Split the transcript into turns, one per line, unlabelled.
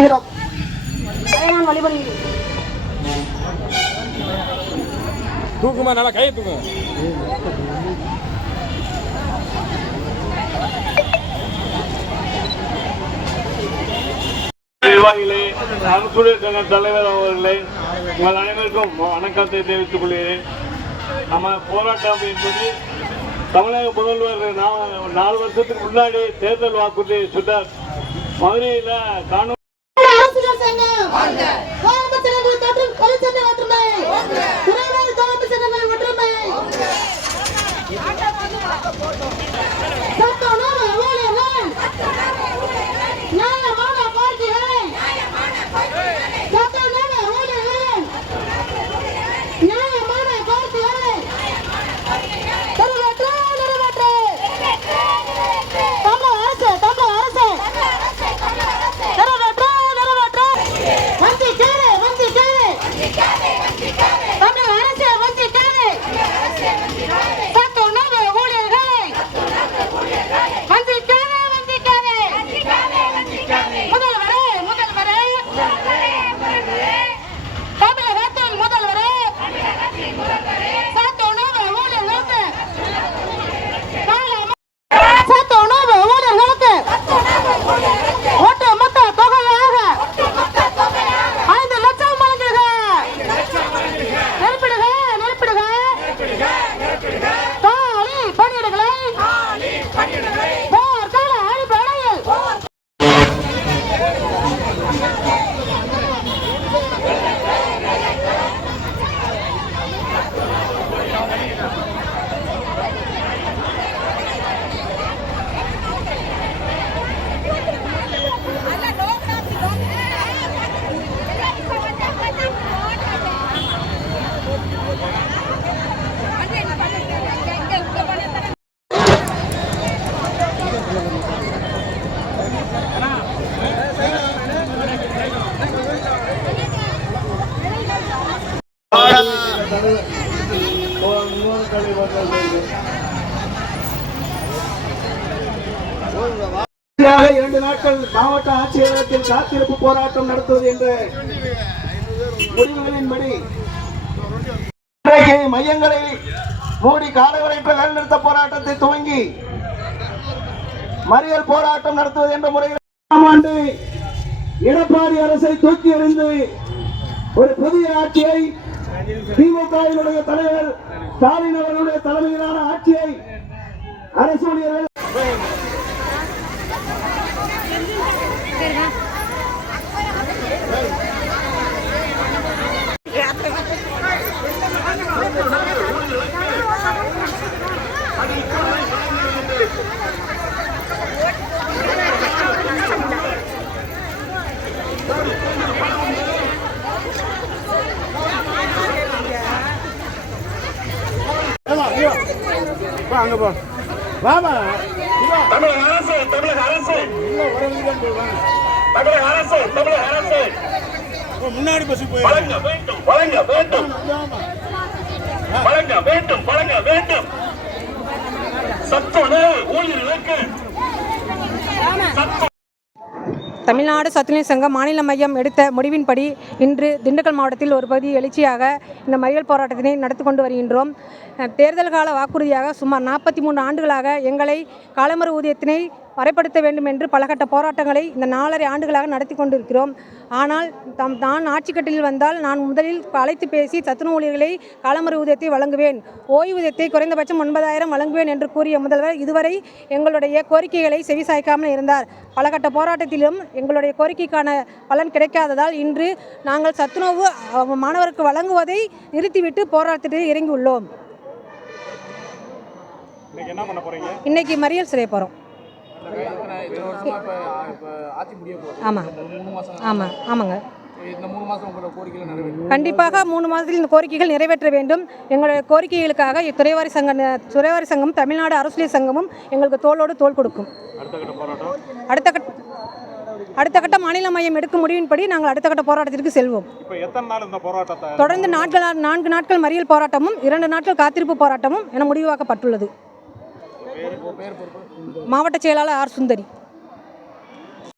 நான் வழிபடுகிறேன்
தூக்குமா நல்லா கையை தூக்குங்க
நிர்வாகிகளே சங்க தலைவர் அவர்களே உங்கள் அனைவருக்கும் வணக்கத்தை தெரிவித்துக் கொள்கிறேன். நம்ம போராட்டம் என்பது தமிழக முதல்வர் நாலு வருஷத்துக்கு முன்னாடி தேர்தல் வாக்குறுதி சுட்டார். மதுரையில் காணும்
ஒற்றுமை துறைவாரி கோயம்புத்தூர் சங்கங்கள் ஒற்றுமை சட்டம் நூறு ஊழியர்கள் நியாயமான கோரிக்கைகளை சட்டம் நூறு ஊழியர்கள் நியாயமான கோரிக்கைகளை நிறைவேற்று நிறைவேற்று தமிழக அரசு தமிழக அரசு நிறைவேற்று நிறைவேற்று வஞ்சிக்காதே வஞ்சிக்காதே தமிழக அரசு வஞ்சிக்காதே சட்டம் நூறு ஊழியர்களை வஞ்சிக்காதே வஞ்சிக்காதே முதல்வரே முதல்வரே தமிழகத்தின் முதல்வரே சட்டம் நூறு ஊழியர்களுக்கு காலம் சட்டம் நூறு ஊழியர்களுக்கு ஒட்டுமொத்த தொகையாக ஐந்து லட்சம் வழங்குக நெருப்பிடுக நெருப்பிடுக காலி பணியிடங்களை போர்க்கால அடிப்படையில்
எதிராக இரண்டு நாட்கள் மாவட்ட ஆட்சியரகத்தில் காத்திருப்பு போராட்டம் நடத்துவது என்ற முடிவுகளின்படி மையங்களை மூடி காலவரைப்பு நிறுத்த போராட்டத்தை துவங்கி மறியல் போராட்டம் நடத்துவது என்ற முறையில் ஆண்டு எடப்பாடி அரசை தூக்கி எறிந்து ஒரு புதிய ஆட்சியை திமுகவினுடைய தலைவர் ஸ்டாலின் அவர்களுடைய தலைமையிலான ஆட்சியை அரசு ஊழியர்கள்
தமிழக அரசு தமிழக அரசு. தமிழக அரசு தமிழக அரசு.
முன்னாடி பஸ் போய்
வழங்க வேண்டும் வழங்க வேண்டும். வழங்க வேண்டும் வழங்க வேண்டும். சத்துணவு ஊழியர்களுக்கு சத்து
தமிழ்நாடு சத்துணவு சங்கம் மாநில மையம் எடுத்த முடிவின்படி இன்று திண்டுக்கல் மாவட்டத்தில் ஒரு பகுதி எழுச்சியாக இந்த மறியல் போராட்டத்தினை நடத்தி கொண்டு வருகின்றோம். தேர்தல் கால வாக்குறுதியாக சுமார் நாற்பத்தி மூணு ஆண்டுகளாக எங்களை காலமறு ஊதியத்தினை வரைப்படுத்த வேண்டும் என்று பலகட்ட போராட்டங்களை இந்த நாலரை ஆண்டுகளாக நடத்தி கொண்டிருக்கிறோம். ஆனால் தம் நான் ஆட்சிக்கட்டில் வந்தால் நான் முதலில் அழைத்து பேசி சத்துணவு ஊழியர்களை காலமறு ஊதியத்தை வழங்குவேன். ஓய்வூதியத்தை குறைந்தபட்சம் ஒன்பதாயிரம் வழங்குவேன் என்று கூறிய முதல்வர் இதுவரை எங்களுடைய கோரிக்கைகளை செவிசாய்க்காமல் இருந்தார். பலகட்ட போராட்டத்திலும் எங்களுடைய கோரிக்கைக்கான பலன் கிடைக்காததால் இன்று நாங்கள் சத்துணவு மாணவருக்கு வழங்குவதை நிறுத்திவிட்டு போராட்டத்தில் இறங்கியுள்ளோம்.
இன்னைக்கு
மறியல் செய்ய போகிறோம் ஆமாம் ஆமாம் ஆமாங்க. கண்டிப்பாக மூணு மாதத்தில் இந்த கோரிக்கைகள் நிறைவேற்ற வேண்டும். எங்களுடைய கோரிக்கைகளுக்காக துறைவாரி சங்கம் துறைவாரி சங்கம் தமிழ்நாடு அரசியல் சங்கமும் எங்களுக்கு தோளோடு தோள் கொடுக்கும்.
அடுத்த கட்ட போராட்டம்?
அடுத்த கட்ட அடுத்த கட்ட மாநில மையம் எடுக்கும் முடிவின்படி நாங்கள் அடுத்த கட்ட போராட்டத்திற்கு செல்வோம்.
இப்போ எத்தனை நாள் இந்த போராட்டத்தை?
தொடர்ந்து நாட்கள் நான்கு நாட்கள் மறியல் போராட்டமும் இரண்டு நாட்கள் காத்திருப்பு போராட்டமும் என முடிவாக்கப்பட்டுள்ளது மாவட்ட செயலாளர் ஆர் சுந்தரி.